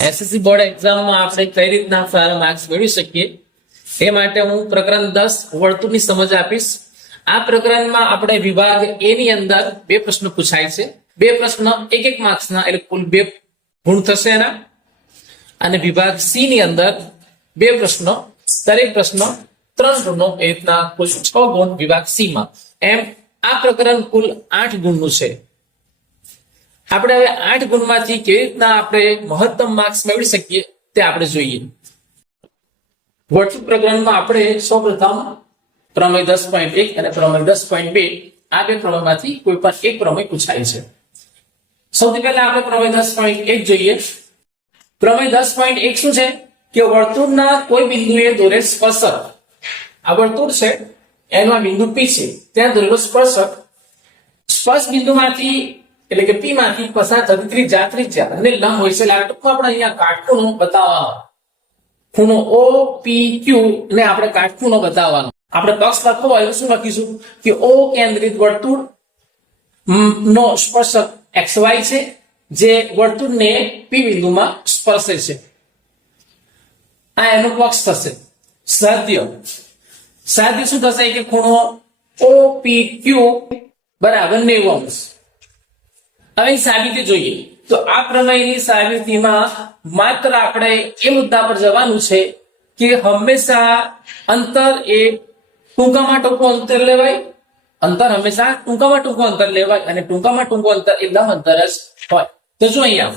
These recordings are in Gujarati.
એસએસસી બોર્ડ એક્ઝામમાં આપણે કઈ રીતના સારા માર્ક્સ મેળવી શકીએ એ માટે હું પ્રકરણ 10 વર્તુળની સમજ આપીશ. આ પ્રકરણમાં આપણે વિભાગ એ ની અંદર બે પ્રશ્નો પૂછાય છે. બે પ્રશ્ન એક માર્ક્સના એટલે કુલ 2 ગુણ થશે એના. અને વિભાગ સી ની અંદર બે પ્રશ્નો, દરેક પ્રશ્ન 3 ગુણનો, એ રીતના કુલ 6 ગુણ વિભાગ સી માં. એમ આ પ્રકરણ કુલ 8 ગુણનું છે. આપણે હવે 8 ગુણમાંથી કેવી રીતના આપણે મહત્તમ માર્ક્સ મેળવી શકીએ તે આપણે જોઈએ. વર્તુળ પ્રકરણમાં આપણે સૌપ્રથમ પ્રમેય 10.1 અને પ્રમેય 10.2 આ બે પ્રમેયમાંથી કોઈ પણ એક પ્રમેય પૂછાય છે. સૌથી પહેલા આપણે પ્રમેય 10.1 જોઈએ. પ્રમેય 10.1 શું છે કે વર્તુળના કોઈ બિંદુએ દોરેલ સ્પર્શક, આ વર્તુળ છે એનો બિંદુ P છે, ત્યાં દોરેલો સ્પર્શક સ્પર્શ બિંદુમાંથી એટલે કે P માંથી પસાર થતી ત્રિજ્યા અને લંબ હોય છે. ટૂંકમાં આપણે અહીંયા કાટખૂણો બતાવવાનો, ખૂણો OPQ ને આપણે કાટખૂણો બતાવવાનો. આપણે પક્ષ લખવો હોય તો શું લખીશું કે O કેન્દ્રિત વર્તુળ નો સ્પર્શક XY છે જે વર્તુળને P બિંદુમાં સ્પર્શે છે. આ એનો પક્ષ થશે. સાધ્ય શું થશે કે ખૂણો OPQ બરાબર 90 અંશ. હવે સાબિતી જોઈએ તો આ પ્રમેયની સાબિતીમાં માત્ર આપણે એ મુદ્દા પર જવાનું છે કે હંમેશા અંતર એ ટૂંકામાં ટૂંકું અંતર લેવાય, અંતર હંમેશા ટૂંકામાં ટૂંકું અંતર લેવાય અને ટૂંકામાં ટૂંકું અંતર એ લંબ અંતર જ હોય. તો જો અહીંયા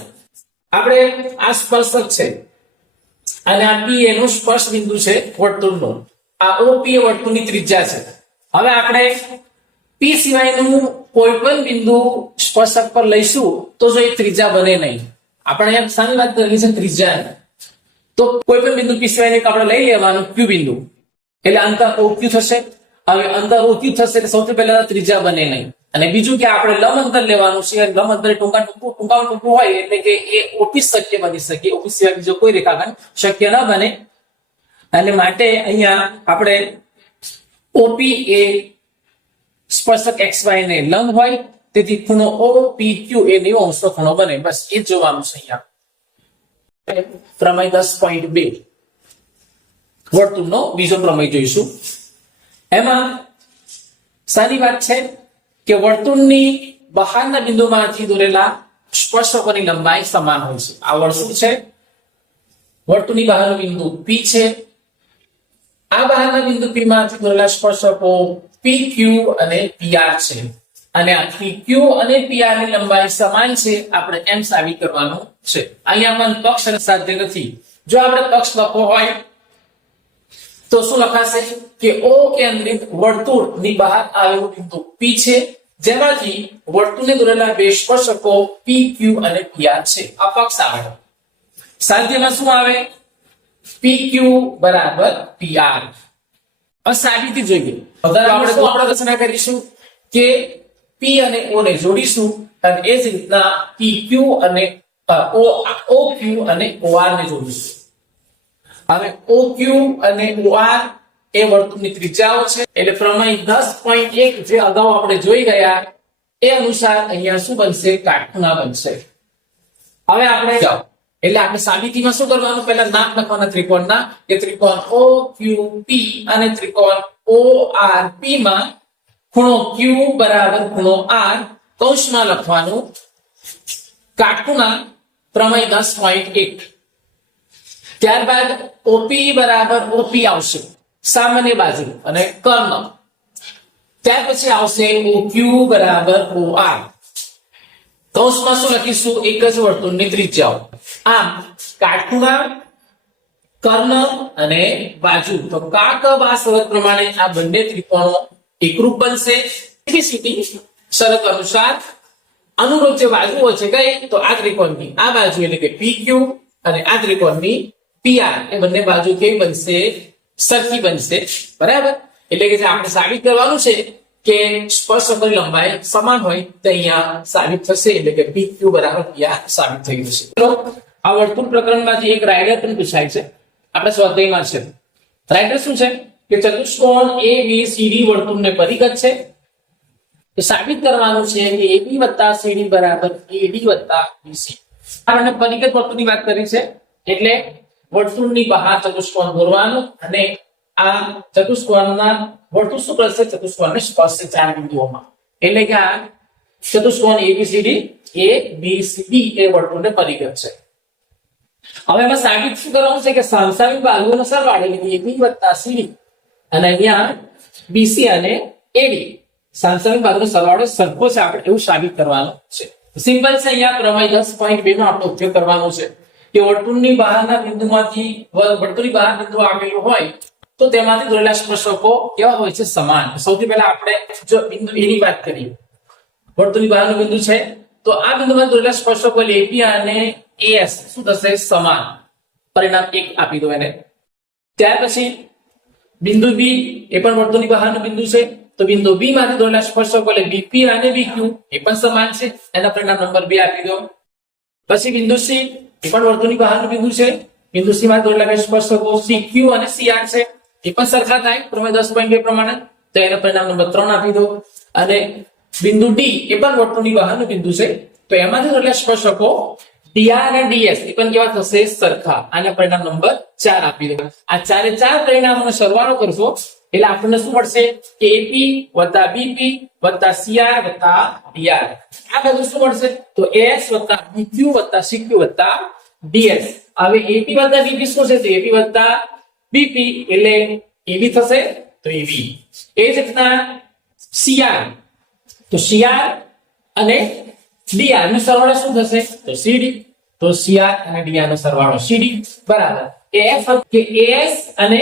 આપણે આ સ્પર્શક છે અને આ P એનું સ્પર્શ બિંદુ છે વર્તુળનો, આ OP એ વર્તુળની ત્રિજ્યા છે. હવે આપણે P સિવાયનું કોઈ પણ બિંદુ સ્પર્શક પર લઈશું તો જો એ ત્રિજ્યા બને નહીં. આપણે અહીંયા સાની વાત કરીએ છીએ ત્રિજ્યા, તો કોઈ પણ બિંદુ P સિવાયનું આપણે લઈ લેવાનું Q બિંદુ, એટલે અંતર OQ થશે. હવે અંતર OQ થશે એટલે સૌથી પહેલા ત્રિજ્યા બને નહીં. અને બીજું કે આપણે લંબ અંતર લેવાનું છે. લંબ અંતર ટૂંકામાં હોય એટલે કે એ OP શક્ય બની શકે, OP સિવાય બીજો કોઈ રેખાખંડ શક્ય ન બને. અને માટે અહીંયા આપણે OP એ સ્પર્શક XY ને લંબ હોય, તેથી ખૂણો OPQ એ 90 અંશનો ખૂણો બને. બસ એ જ જોવાનું છે. અહીંયા પ્રમેય 10.2 વર્તુળનો બીજો પ્રમેય જોઈશું. એમાં સારી વાત છે કે વર્તુળની બહારના બિંદુમાંથી દોરેલા સ્પર્શકોની લંબાઈ સમાન હોય છે. આ વર્તુળ છે, વર્તુળની બહારનું બિંદુ P છે. આ બહારના બિંદુ P માંથી દોરેલા સ્પર્શકો PQ અને PR છે. અને આ PQ અને PR ની લંબાઈ સમાન છે, આપણે એમ સાબિત કરવાનું છે. અહીંયા પણ પક્ષ અને સાધ્ય નથી. જો આપણે પક્ષ લખવો હોય તો શું લખાશે કે O કેન્દ્રિત વર્તુળની બહાર આવેલું બિંદુ P છે, જેમાંથી વર્તુળને દોરેલા બે સ્પર્શકો PQ અને PR છે. આ પક્ષ આવે. સાધ્યમાં શું આવે? PQ બરાબર PR. સાબિતી જોઈએ. આપણે રચના કરીશું કે P અને O ને જોડીશું અને એ જ રીતના PQ અને OQ અને OR ને જોડીશું. હવે OQ અને OR એ વર્તુળની ત્રિજ્યાઓ છે. એટલે પ્રમેય 10.1 જે અગાઉ આપણે જોઈ ગયા એ અનુસાર અહીંયા શું બનશે? કાટખૂણા બનશે. હવે આપણે એટલે આપણે સાબિતીમાં શું કરવાનું? પહેલા નામ લખવાના ત્રિકોણના, કે ત્રિકોણ OQP અને ત્રિકોણ ORP માં ખૂણો Q બરાબર ખૂણો R કૌંસમાં લખવાનું કાટખૂણા પ્રમેય 10.1. ત્યારબાદ OP બરાબર OP આવશે સામાન્ય બાજુ અને કર્ણ. ત્યાર પછી આવશે OQ બરાબર OR કૌંસમાં શું લખીશું? એક જ વર્તુળની ત્રિજ્યાઓ. આમ કાટખૂણા, કર્ણ અને બાજુ. તો કાકબા શરત પ્રમાણે આ બંને ત્રિકોણો એકરૂપ બનશે. શરત અનુસાર અનુરૂપ જે બાજુઓ છે કઈ? તો આ ત્રિકોણની આ બાજુ એટલે કે PQ અને આ ત્રિકોણની PR એ બંને બાજુ કેવી બનશે? સરખી બનશે. બરાબર. એટલે કે જે આપણે સાબિત કરવાનું છે કે સ્પર્શકોની લંબાઈ સમાન હોય તો અહીંયા સાબિત થશે. એટલે કે PQ બરાબર PR સાબિત થઈ જશે. આ વર્તુળ પ્રકરણમાંથી એક રાઇડર પણ પૂછાય છે, આપણે સ્વાધ્યાયમાં છે. રાઇડર શું છે કે ચતુષ્કોણ ABCD વર્તુળને પરિઘ છે. તો સાબિત કરવાનું છે કે AB + CD = AD + BC. આપણને પરિગત વર્તુળની વાત કરી છે એટલે વર્તુળની બહાર ચતુષ્કોણ દોરવાનું અને આ ચતુષ્કોણના વર્તુળ શું કરશે ચતુષ્કોણને સ્પર્શે ચાર બિંદુઓમાં એટલે કે આ ચતુષ્કોણ ABCD એ વર્તુળને પરિગત છે. હવે એમાં સાબિત શું કરવાનું છે કે સામસામી બાજુઓનો સરવાળો એટલે AB + CD અને અહીંયા BC અને AD સામસામી બાજુનો સરવાળો સરખો છે આપણે એવું સાબિત કરવાનું છે. સિમ્પલ છે. અહીંયા પ્રમેય 10.2 નો આપણે ઉપયોગ કરવાનો છે કે વર્તુળની બહારના બિંદુમાંથી વર્તુળની બહાર બિંદુ આવેલું હોય તો તેમાંથી દોરેલા સ્પર્શકો કેવા હોય છે સમાન. સૌથી પહેલા આપણે જો બિંદુ A ની વાત કરીએ વર્તુળની બહારનું બિંદુ છે તો આ બિંદુમાં દોરેલા સ્પર્શકો એટલે AP અને AS શું થશે સમાન. પરિણામ 1 આપી દો એને. ત્યાર પછી બિંદુ B એ પણ વર્તુળની બહારનું બિંદુ છે તો બિંદુ B માંથી દોરેલા સ્પર્શકો એટલે BP અને BQ એ પણ સમાન છે એના પરિણામ નંબર 2 આપી દો. પછી બિંદુ C એ પણ વર્તુળની બહારનું બિંદુ છે બિંદુ C માંથી દોરેલા સ્પર્શકો CQ અને CR છે એ પણ સરખા થાય પ્રમેય 10.2 પ્રમાણે તો એના પરિણામ નંબર 3 આપી દો. અને બિંદુ D એ પણ વર્તુળની બહારનું બિંદુ છે તો એમાંથી દોરેલા સ્પર્શકો DR અને DS એ પણ કેવા થશે સરખા આના પરિણામ નંબર 4 આપી દો. આ ચારે ચાર પરિણામોનો સરવાળો કરશો એટલે આપણને શું મળશે કે AP + BP + CR + DR આ બધું શું મળશે તો AS + BQ + CQ + DS. હવે AP + BP શું છે તો AP + BP એટલે AB થશે તો AB. એ જ રીતના CR તો CR અને DR નો સરવાળો શું થશે તો CD તો CR અને DR નો સરવાળો CD બરાબર. AS અને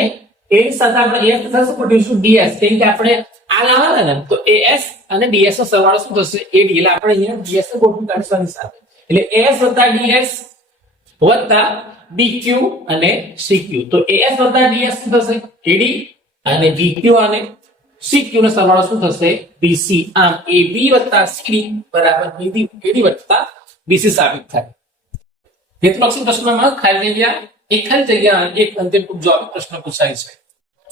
A સાથે આપણે AS સાથે શું કરીશું DS કેમ કે આપણે આ લાવવાના ને તો AS અને DS નો સરવાળો શું થશે AD એટલે આપણે અહીંયા DS ને ગોઠવી કાઢીશું આની સાથે એટલે AS + DS + BQ અને CQ તો AS + DS શું થશે AD અને BQ અને CQ નો સરવાળો શું થશે BC. આમ AB + CD = AD + BC સાબિત થાય. હેતુલક્ષી પ્રશ્નમાં ખાલી જગ્યા એક અંતિમ જવાબ પ્રશ્ન પૂછાય છે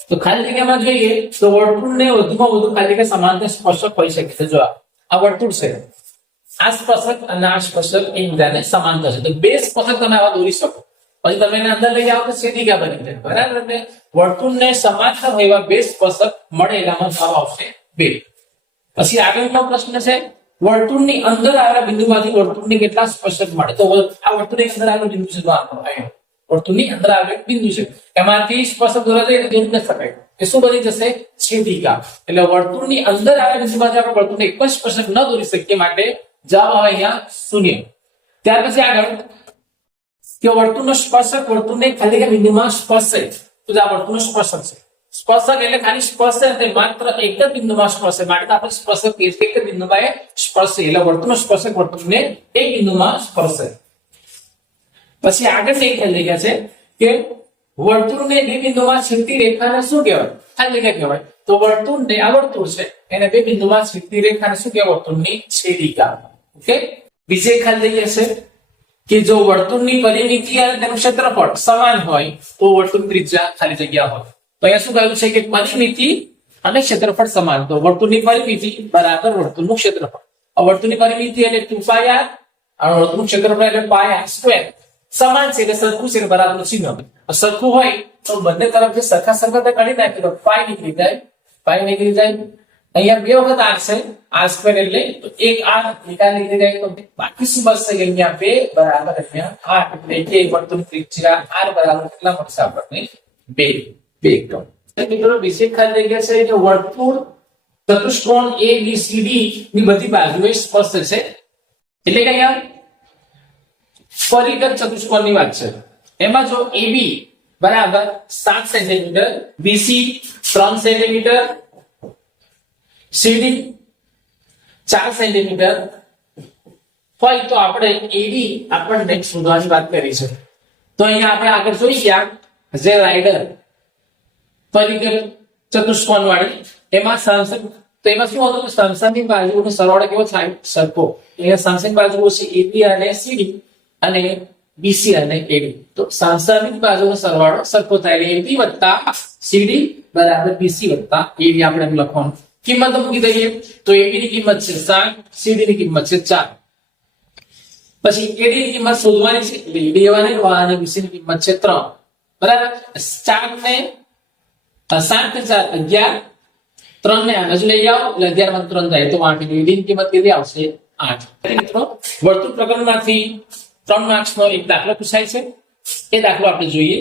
તો ખાલી જગ્યામાં જોઈએ તો વર્તુળને વધુમાં વધુ ખાલી જગ્યા સમાંતર સ્પર્શક હોઈ શકે છે. જો આ વર્તુળ છે આ સ્પર્શક અને આ સ્પર્શક એકબીજાને સમાંતર છે તો બે સ્પર્શક તમે આવા દોરી શકો પછી તમે એને અંદર લઈ આવો તો છેદિકા બની જાય બરાબર. એટલે વર્તુળને સમાંતર હોય એવા બે સ્પર્શક મળે એમાં જવાબ આવશે 2. પછી આગળનો પ્રશ્ન છે વર્તુળની અંદર આવેલા બિંદુમાંથી વર્તુળને કેટલા સ્પર્શક મળે તો આ વર્તુળની અંદર આવેલું બિંદુ છે વર્તુળની અંદર આવેલું બિંદુ છે એમાંથી સ્પર્શક દોરા જાય તો દોરી ન શકાય એ શું બની જશે છેદિકા. એટલે વર્તુળની અંદર આવેલા બિંદુમાંથી આપણે વર્તુળને એક જ સ્પર્શક ન દોરી શકીએ માટે જવાબ આવે અહીંયા 0. ત્યાર પછી આગળ કે વર્તુળનો સ્પર્શક વર્તુળને ખાલી એક બિંદુમાં સ્પર્શે તો આ વર્તુળનો સ્પર્શક છે. સ્પર્શક એટલે ખાલી સ્પર્શે તે માત્ર એક જ બિંદુમાં સ્પર્શે માટે આપણે સ્પર્શક એક જ બિંદુમાં સ્પર્શે એટલે વર્તુળનો સ્પર્શક વર્તુળને એક બિંદુમાં સ્પર્શે. પછી આગળ એક ખ્યાલ થઈ ગયા છે કે વર્તુળને બે બિંદુમાં છેદતી રેખાને શું કહેવાય ખાલી જગ્યા કહેવાય તો વર્તુળને આ વર્તુળ છે એને બે બિંદુમાં છેદતી રેખાને શું કહેવાય વર્તુળની છેદિકા. ઓકે. બીજે ખાલી જગ્યા છે કે જો વર્તુળની પરિમિતિ અને તેનું ક્ષેત્રફળ સમાન હોય તો વર્તુળ ત્રિજ્યા ખાલી જગ્યા હોય તો અહીંયા શું કહ્યું છે કે પરિમિતિ અને ક્ષેત્રફળ સમાન તો વર્તુળની પરિમિતિ બરાબર વર્તુળનું ક્ષેત્રફળ. વર્તુળની પરિમિતિ એટલે 2πr અને વર્તુળનું ક્ષેત્રફળ એટલે πr² સમાન છે એટલે સરખું છે બરાબર ચિહ્ન સરખું હોય તો બંને તરફથી સરખા સરખા કાઢી નાખીએ તો π નીકળી જાય અહીંયા બે વખત r છે r² એટલે તો એક r નીકળી જાય તો બાકી શું બચશે કે અહીંયા 2 બરાબર અહીંયા 8 એટલે કે વર્તુળની ત્રિજ્યા r બરાબર કેટલા મળશે આપણને 2 એકમ. મિત્રો વિશે ખાલી જગ્યા છે કે વર્તુળ ચતુષ્કોણ ABCD ની બધી બાજુએ સ્પર્શે છે એટલે કે અહીંયા પરિગત ચતુષ્કોણની વાત છે એમાં જો AB બરાબર 7 centimetre BC 3 centimetre CD 4 centimetre હોય તો આપણે AD આપણને શોધવાની વાત કરી છે તો અહીંયા આપણે આગળ જોઈ ગયા જે રાઇડર પરિગત ચતુષ્કોણ વાળી એમાં સામસામ તો એમાં શું હતું સામસામી બાજુઓનો સરવાળો કેવો થાય સરખો. અહીંયા સામસામી બાજુઓ છે AB અને CD અને BC અને AD તો સામસામી બાજુનો સરવાળો સરખો થાય એટલે AB + CD = BC + AD આપણે લખવાનું. કિંમત મૂકી દઈએ તો AB ની કિંમત છે 7 CD ની કિંમત છે 4. પછી એડી ની કિંમત શોધવાની છે એટલે એડી આવવાની અને બીસી ની કિંમત છે 3 બરાબર 4 ને 7 ને 4 11 3 ને આ બાજુ લઈ આવો એટલે 11 માં 3 થાય તો 8 ની એડી ની કિંમત કેટલી આવશે 8 મિત્રો વર્તુળ પ્રકરણમાંથી 3 માર્ક્સનો એક દાખલો પૂછાય છે એ દાખલો આપણે જોઈએ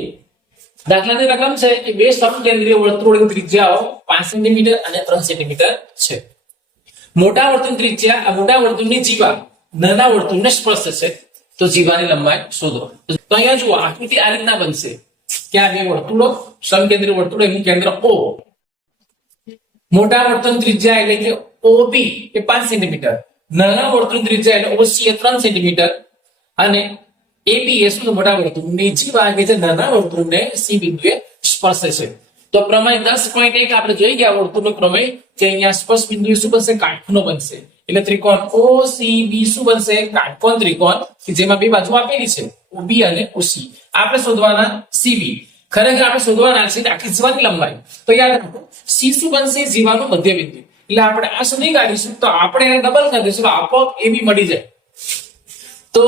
દાખલાની રકમ છે કે બે સમકેન્દ્રીય વર્તુળોની ત્રિજ્યાઓ 5 સેન્ટીમીટર અને 3 સેન્ટીમીટર છે મોટા વર્તુળની ત્રિજ્યા આ મોટા વર્તુળની જીવા નાના વર્તુળને સ્પર્શે છે તો જીવાની લંબાઈ શોધો તો અહીંયા જુઓ આકૃતિ આ રીતના બનશે કે આ બે વર્તુળો સમકેન્દ્રીય વર્તુળો એનું કેન્દ્ર O મોટા વર્તુળની ત્રિજ્યા એટલે કે OB એ 5 સેન્ટીમીટર નાના વર્તુળની ત્રિજ્યા એટલે OC એ 3 સેન્ટીમીટર અને AB એ શું મોટા વર્તુળની જીવા કે જે નાના વર્તુળને C બિંદુએ સ્પર્શે છે તો પ્રમેય 10.1 આપણે જોઈ ગયા વર્તુળનો પ્રમેય જે અહીંયા સ્પર્શ બિંદુએ શું બનશે કાટખૂણો બનશે એટલે ત્રિકોણ OCB શું બનશે કાટકોણ ત્રિકોણ કે જેમાં બે બાજુ આપેલી છે OB અને OC આપણે શોધવાના CB ખરેખર આપણે શોધવાના છે આખી જીવાની લંબાઈ તો યાદ રાખો C શું બનશે જીવાનું મધ્ય બિંદુ એટલે આપણે આ શોધી કાઢીશું તો આપણે એને ડબલ કરી દઈશું આપોઆપ AB મળી જાય તો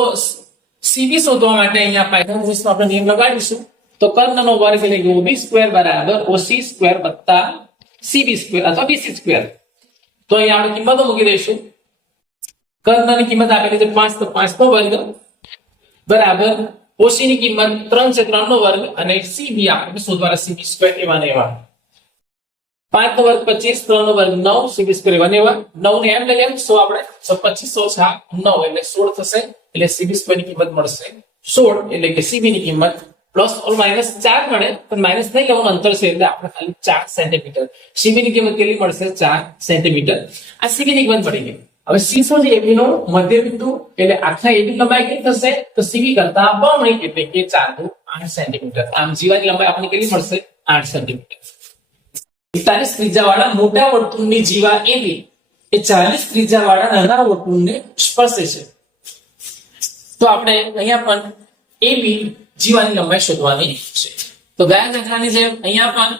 CB શોધવા માટે અહીંયા પાયથાગોરસનો આપણે નિયમ લગાડીશું તો કર્ણનો વર્ગ એટલે કે OB સ્ક્વેર બરાબર OC સ્ક્વેર વત્તા CB સ્ક્વેર અથવા BC સ્ક્વેર તો અહીંયા આપણે કિંમતો મૂકી દઈશું કર્ણની કિંમત આપેલી છે 5 તો 5 નો વર્ગ બરાબર OC ની કિંમત 3 છે 3 નો વર્ગ અને CB આપણે શોધવાના CB સ્ક્વેર એવા ને એવા 5 નો વર્ગ 25 3 નો વર્ગ 9 CB સ્ક્વેર એવા ને એવા 9 ને એમ લઈએ તો આપણે 25 ઓછા 9 એટલે 16 થશે એટલે CB સ્ક્વેર ની કિંમત મળશે 16 એટલે કે CB ની કિંમત પ્લસ ઓર માઈનસ 4 મળે પણ માઈનસ નહીં લેવાનું અંતર છે એટલે આપણે ખાલી 4 સેન્ટીમીટર CB ની કિંમત કેટલી મળશે 4 સેન્ટીમીટર આ CB ની કિંમત મળી ગઈ હવે C શું છે AB નો મધ્ય બિંદુ એટલે આખા AB લંબાઈ કેટલી થશે તો CB કરતા બમણી એટલે કે 4 નું 8 સેન્ટીમીટર આમ જીવાની લંબાઈ આપણને કેટલી મળશે 8 સેન્ટીમીટર 41 ત્રિજ્યાવાળા મોટા વર્તુળની જીવા AB એ 40 ત્રિજ્યાવાળા નાના વર્તુળને સ્પર્શે છે તો આપણે અહીંયા પણ AB જીવાની લંબાઈ શોધવાની છે તો ગયા દાખલાની જેમ અહીંયા પણ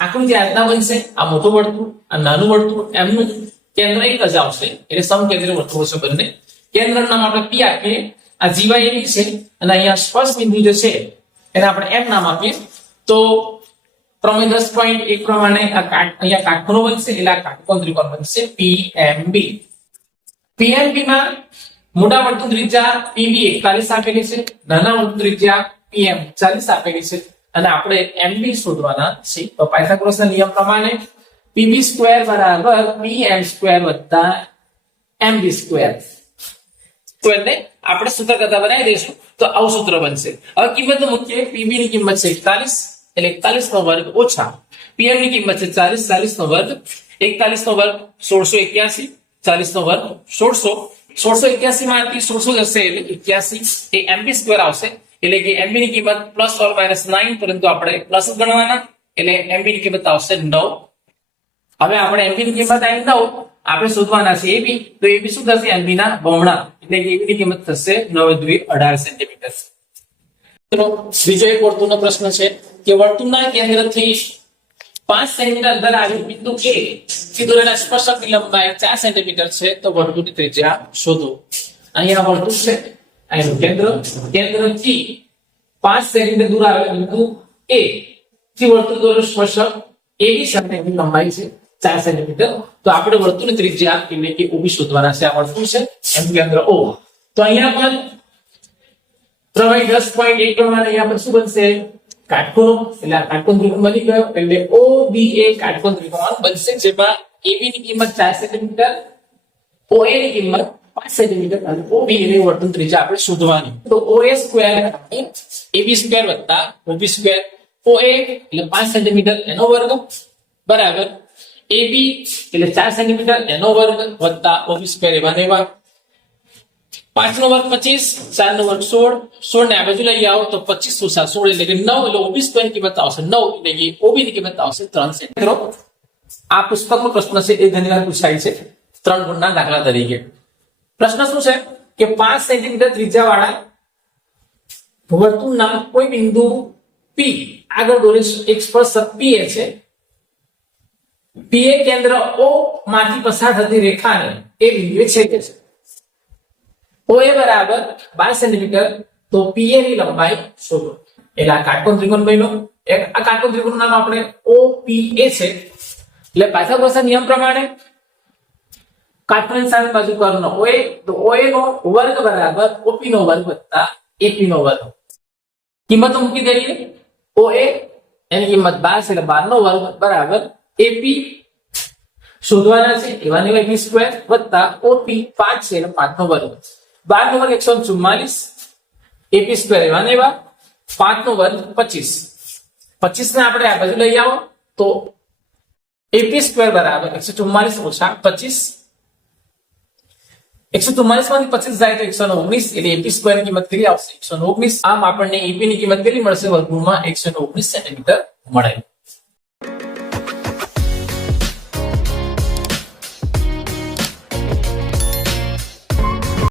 આકૃતિ આ રીતના બનશે આ મોટું વર્તુળ આ નાનું વર્તુળ એમનું કેન્દ્ર એક જ આવશે એટલે સમકેન્દ્રીય વર્તુળો છે બંને કેન્દ્રનું નામ આપણે P આપીએ આ જીવા AB છે અને અહીંયા સ્પર્શ બિંદુ જે છે એને આપણે M નામ આપીએ તો પ્રમેય 10.1 પ્રમાણે આ અહીંયા કાટખૂણો બનશે એટલે આ કાટકોણ ત્રિકોણ બનશે PMB PMB માં મોટા વર્તુળ ત્રિજ્યા PB 41 આપેલી છે નાના વર્તુળ ત્રિજ્યા PM 40 આપેલી છે અને આપણે MB શોધવાના છે તો પાયથાગોરસના નિયમ પ્રમાણે PB સ્ક્વેર બરાબર PM સ્ક્વેર વત્તા MB સ્ક્વેર તો એટલે આપણે સૂત્ર કરતા બનાવી દઈશું તો આવું સૂત્ર બનશે હવે કિંમત મૂકીએ PB ની કિંમત છે 41 એટલે 41 નો વર્ગ ઓછા PM ની કિંમત છે 40 40 નો વર્ગ 41 નો વર્ગ 1681 40 નો વર્ગ 1681 માંથી 16 જશે એટલે 81 એ MB સ્ક્વેર આવશે એટલે કે MB ની કિંમત પ્લસ ઓર માઈનસ 9 પરંતુ આપણે પ્લસ ગણવાના એટલે MB ની કિંમત આવશે 9 હવે આપણે MB ની કિંમત આવી 9 આપણે શોધવાના છે AB તો AB શું થશે MB ના બમણા એટલે કે AB ની કિંમત થશે 9 × 18 સેન્ટીમીટર તો બીજો એક વર્તુળનો પ્રશ્ન છે કે વર્તુળના કેન્દ્રથી 5 સેન્ટીમીટર અંતર આવેલ બિંદુ A થી દોરેલા સ્પર્શકની લંબાઈ 4 સેન્ટીમીટર છે તો વર્તુળની ત્રિજ્યા શોધો અહીંયા વર્તુળ છે અહીંનું કેન્દ્રથી 5 સેન્ટીમીટર દૂર આવેલ બિંદુ A થી વર્તુળ દોરેલું સ્પર્શક AB સાથે લંબાઈ છે 4 સેન્ટીમીટર તો આપણે વર્તુળની ત્રિજ્યા એટલે કે OB શોધવાના છે આ વર્તુળ છે એનું કેન્દ્ર O તો અહીંયા પણ પ્રમેય 10.1 પ્રમાણે અહીંયા પર શું બનશે કાટખૂણો એટલે આ કાટકોણ ત્રિકોણ બની ગયો એટલે OB એ કાટકોણ ત્રિકોણ બનશે જેમાં AB ની કિંમત 4 સેન્ટીમીટર OA ની કિંમત 5 સેન્ટીમીટર અને OB ની વર્તુળ ત્રિજ્યા આપણે શોધવાની તો OA સ્ક્વેર AB સ્ક્વેર વત્તા OB સ્ક્વેર OA એટલે 5 સેન્ટીમીટર એનો વર્ગ બરાબર AB એટલે 4 સેન્ટીમીટર એનો વર્ગ વત્તા OB સ્ક્વેર એવા ને એવા 5 નો વર્ગ 25 4 નો વર્ગ 16 ને આ બાજુ લઈ આવો તો 25 ઓછા 16 એટલે કે 9 એટલે OB સ્ક્વેર ની કિંમત આવશે 9 એટલે કે OB ની કિંમત આવશે 3 સેન્ટીમીટર આ પુસ્તકનો પ્રશ્ન છે એ ઘણીવાર પૂછાય છે 3 ગુણના દાખલા તરીકે પ્રશ્ન શું છે કે 5 સેન્ટીમીટર ત્રિજ્યાવાળા વર્તુળના કોઈ બિંદુ P આગળ દોરેલ એક સ્પર્શક PA છે PA કેન્દ્ર O માંથી પસાર થતી રેખાને એ બિંદુએ છેદે છે OA બરાબર 12 સેન્ટીમીટર, તો PA ની લંબાઈ શોધો. એટલે આ કાટકોણ ત્રિકોણ બન્યો. આ કાટકોણ ત્રિકોણનું નામ આપણે OPA છે. એટલે પાયથાગોરસના નિયમ પ્રમાણે કાટકોણની સામે બાજુ કર્ણનો OA, તો OA નો વર્ગ બરાબર OP નો વર્ગ વત્તા AP નો વર્ગ. કિંમતો મૂકી દેવી. OA એની કિંમત 12 છે એટલે 12 નો વર્ગ બરાબર AP શોધવાના છે એવા ને એવા સ્ક્વેર વત્તા OP 5 છે એટલે 5 નો વર્ગ. 12 નો વર્ગ 144, AP સ્ક્વેર એવા ને એવા, 5 નો વર્ગ 25. 25 ને આપણે આ બાજુ લઈ આવો તો AP સ્ક્વેર બરાબર 144 ઓછા 25. 144 માંથી 25 જાય તો 119, એટલે AP સ્ક્વેર ની કિંમત કેટલી આવશે? 119. આમ આપણને AP ની કિંમત કેટલી મળશે? વર્ગમૂળમાં 119 સેન્ટીમીટર મળે.